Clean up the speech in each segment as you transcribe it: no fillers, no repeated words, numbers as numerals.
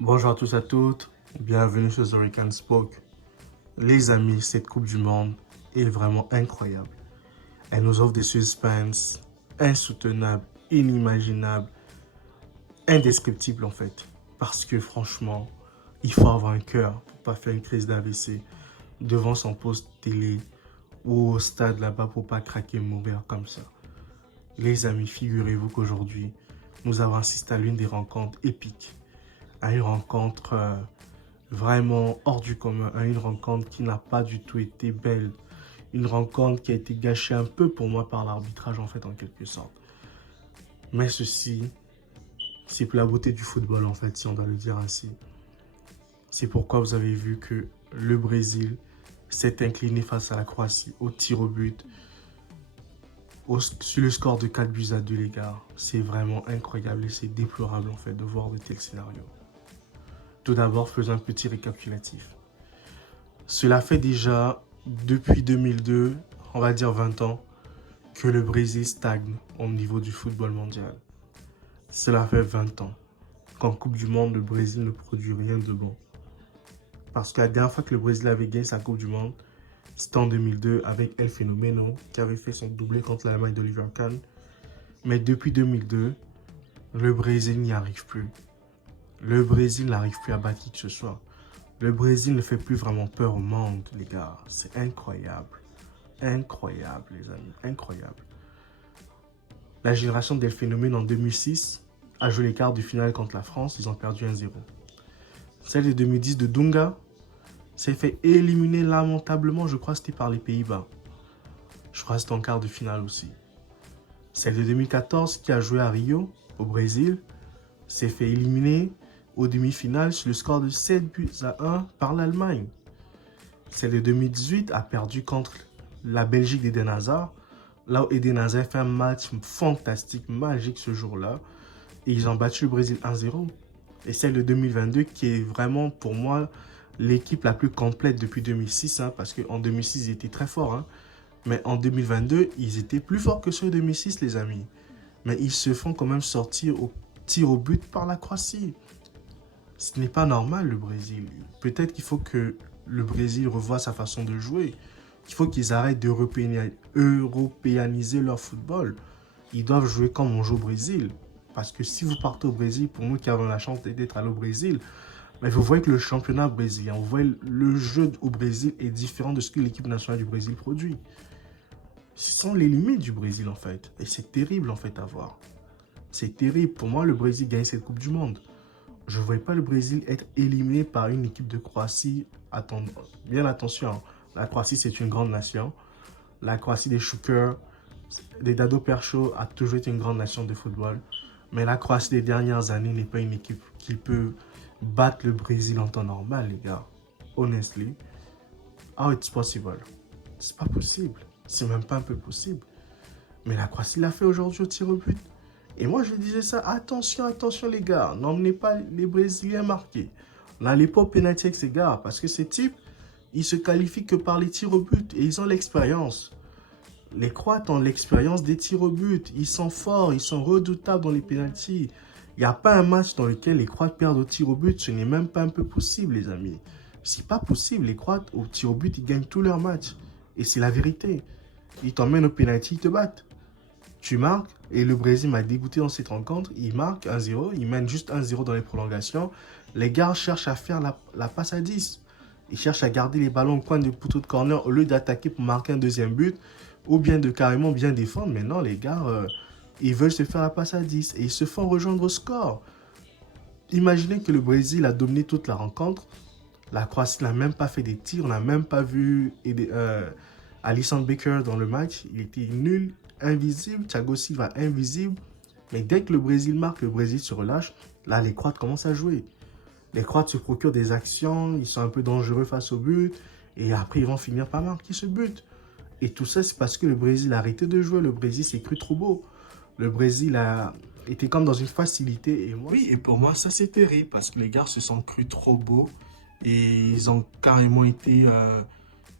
Bonjour à tous et à toutes, bienvenue sur The Rican Spoke. Les amis, cette Coupe du Monde est vraiment incroyable. Elle nous offre des suspens insoutenables, inimaginables, indescriptibles en fait. Parce que franchement, il faut avoir un cœur pour pas faire une crise d'AVC devant son poste télé ou au stade là-bas pour pas craquer et mourir comme ça. Les amis, figurez-vous qu'aujourd'hui, nous avons assisté à l'une des rencontres épiques, à une rencontre vraiment hors du commun, à une rencontre qui n'a pas du tout été belle, une rencontre qui a été gâchée un peu pour moi par l'arbitrage en fait en quelque sorte. Mais ceci, c'est pour la beauté du football en fait, si on doit le dire ainsi. C'est pourquoi vous avez vu que le Brésil s'est incliné face à la Croatie au tir au but, sur le score de 4 buts à 2 les gars. C'est vraiment incroyable et c'est déplorable en fait de voir de tels scénarios. Tout d'abord, faisons un petit récapitulatif. Cela fait déjà depuis 2002, on va dire 20 ans, que le Brésil stagne au niveau du football mondial. Cela fait 20 ans qu'en Coupe du Monde, le Brésil ne produit rien de bon. Parce que la dernière fois que le Brésil avait gagné sa Coupe du Monde, c'était en 2002 avec El Fenomeno qui avait fait son doublé contre l'Allemagne d'Oliver Kahn. Mais depuis 2002, le Brésil n'y arrive plus. Le Brésil n'arrive plus à battre qui que ce soit. Le Brésil ne fait plus vraiment peur au monde, les gars. C'est incroyable. Incroyable, les amis. Incroyable. La génération d'El Phénomène en 2006 a joué les quarts de finale contre la France. Ils ont perdu 1-0. Celle de 2010 de Dunga s'est fait éliminer lamentablement. Je crois que c'était par les Pays-Bas. Je crois que c'était en quart de finale aussi. Celle de 2014 qui a joué à Rio, au Brésil, s'est fait éliminer aux demi-finales sur le score de 7 buts à 1 par l'Allemagne. Celle de 2018 a perdu contre la Belgique d'Eden Hazard, là où Eden Hazard fait un match fantastique, magique ce jour-là, et ils ont battu le Brésil 1-0. Et celle de 2022 qui est vraiment pour moi l'équipe la plus complète depuis 2006, hein, parce qu'en 2006 ils étaient très forts, hein, mais en 2022 ils étaient plus forts que ceux de 2006 les amis. Mais ils se font quand même sortir au tir au but par la Croatie. Ce n'est pas normal le Brésil. Peut-être qu'il faut que le Brésil revoie sa façon de jouer. Il faut qu'ils arrêtent d'européaniser leur football. Ils doivent jouer comme on joue au Brésil. Parce que si vous partez au Brésil, pour nous qui avons la chance d'être allés au Brésil, mais vous voyez que le championnat brésilien, vous voyez le jeu au Brésil est différent de ce que l'équipe nationale du Brésil produit. Ce sont les limites du Brésil en fait. Et c'est terrible en fait à voir. C'est terrible. Pour moi, le Brésil gagne cette Coupe du Monde. Je ne voyais pas le Brésil être éliminé par une équipe de Croatie. Bien attention, hein. La Croatie, c'est une grande nation. La Croatie des Šuker, des Dado Percho a toujours été une grande nation de football. Mais la Croatie des dernières années n'est pas une équipe qui peut battre le Brésil en temps normal, les gars. Honestly, how it's possible? C'est pas possible. C'est même pas un peu possible. Mais la Croatie l'a fait aujourd'hui au tir au but. Et moi, je disais ça, attention, attention les gars, n'emmenez pas les Brésiliens marqués. N'allez pas au pénalty avec ces gars, parce que ces types, ils se qualifient que par les tirs au but et ils ont l'expérience. Les Croates ont l'expérience des tirs au but. Ils sont forts, ils sont redoutables dans les pénaltys. Il n'y a pas un match dans lequel les Croates perdent au tir au but. Ce n'est même pas un peu possible, les amis. C'est pas possible. Les Croates, au tir au but, ils gagnent tous leurs matchs. Et c'est la vérité. Ils t'emmènent au pénalty, ils te battent. Tu marques, et le Brésil m'a dégoûté dans cette rencontre. Il marque 1-0, il mène juste 1-0 dans les prolongations. Les gars cherchent à faire la passe à 10. Ils cherchent à garder les ballons au coin du poteau de corner au lieu d'attaquer pour marquer un deuxième but ou bien de carrément bien défendre. Mais non, les gars, ils veulent se faire la passe à 10 et ils se font rejoindre au score. Imaginez que le Brésil a dominé toute la rencontre. La Croatie n'a même pas fait des tirs, on n'a même pas vu Alisson Becker dans le match. Il était nul, invisible. Thiago Silva invisible. Mais dès que le Brésil marque, le Brésil se relâche. Là, les Croates commencent à jouer. Les Croates se procurent des actions. Ils sont un peu dangereux face au but. Et après, ils vont finir par marquer ce but. Et tout ça, c'est parce que le Brésil a arrêté de jouer. Le Brésil s'est cru trop beau. Le Brésil a été comme dans une facilité. Et moi, oui, et pour moi, ça, c'est terrible. Parce que les gars se sont crus trop beaux. Et ils ont carrément été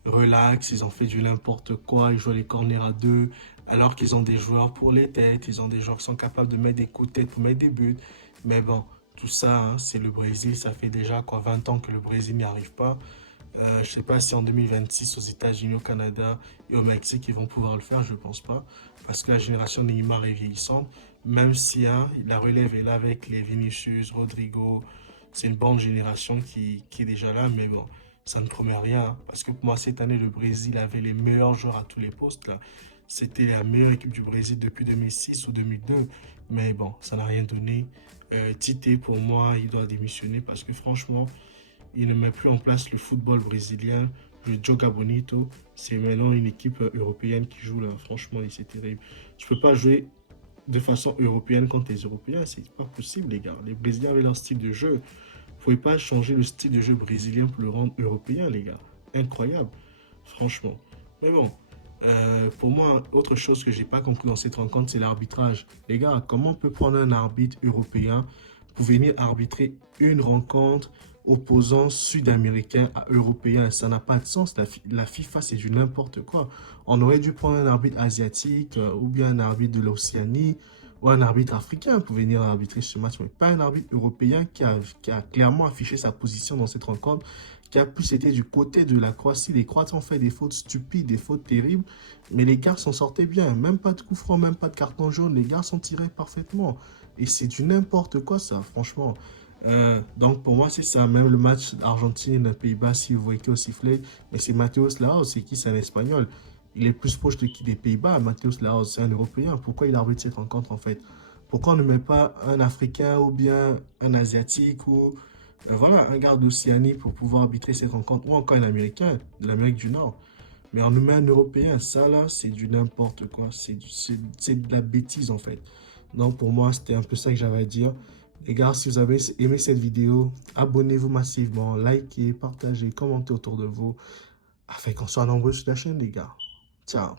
relax. Ils ont fait du n'importe quoi. Ils jouent les corners à deux. Alors qu'ils ont des joueurs pour les têtes. Ils ont des joueurs qui sont capables de mettre des coups de tête pour mettre des buts. Mais bon, tout ça, hein, c'est le Brésil. Ça fait déjà quoi, 20 ans que le Brésil n'y arrive pas. Je ne sais pas si en 2026 aux États-Unis, au Canada et au Mexique ils vont pouvoir le faire, je ne pense pas. Parce que la génération Neymar est vieillissante. Même si hein, la relève est là avec les Vinicius, Rodrigo. C'est une bonne génération qui est déjà là. Mais bon, ça ne promet rien. Hein, parce que pour moi, cette année, le Brésil avait les meilleurs joueurs à tous les postes. Là. C'était la meilleure équipe du Brésil depuis 2006 ou 2002. Mais bon, ça n'a rien donné. Tite, pour moi, il doit démissionner parce que franchement, il ne met plus en place le football brésilien, le Joga Bonito. C'est maintenant une équipe européenne qui joue là. Franchement, c'est terrible. Tu peux pas jouer de façon européenne contre les Européens. C'est pas possible, les gars. Les Brésiliens avaient leur style de jeu. Vous pouvez pas changer le style de jeu brésilien pour le rendre européen, les gars. Incroyable. Franchement. Mais bon. Pour moi, autre chose que j'ai pas compris dans cette rencontre, c'est l'arbitrage. Les gars, comment on peut prendre un arbitre européen pour venir arbitrer une rencontre opposant sud-américain à européen? Ça n'a pas de sens. La FIFA, c'est du n'importe quoi. On aurait dû prendre un arbitre asiatique ou bien un arbitre de l'Océanie ou un arbitre africain pour venir arbitrer ce match, mais pas un arbitre européen qui a clairement affiché sa position dans cette rencontre, qui a plus été du côté de la Croatie. Les Croates ont fait des fautes stupides, des fautes terribles, mais les gars s'en sortaient bien. Même pas de coup franc, même pas de carton jaune. Les gars s'en tiraient parfaitement. Et c'est du n'importe quoi, ça, franchement. Donc, pour moi, c'est ça. Même le match Argentine-Pays-Bas, si vous voyez qui au sifflet, mais c'est Mateus Laos, c'est qui? C'est un Espagnol. Il est plus proche de qui des Pays-Bas. Mateus Laos, c'est un Européen. Pourquoi il arbitre cette rencontre, en fait? Pourquoi on ne met pas un Africain ou bien un Asiatique ou voilà, un gars d'Océanie pour pouvoir arbitrer cette rencontre, ou encore un Américain de l'Amérique du Nord. Mais on nous met un Européen, ça là, c'est du n'importe quoi, c'est de la bêtise en fait. Donc pour moi, c'était un peu ça que j'avais à dire. Les gars, si vous avez aimé cette vidéo, abonnez-vous massivement, likez, partagez, commentez autour de vous, afin qu'on soit nombreux sur la chaîne les gars. Ciao.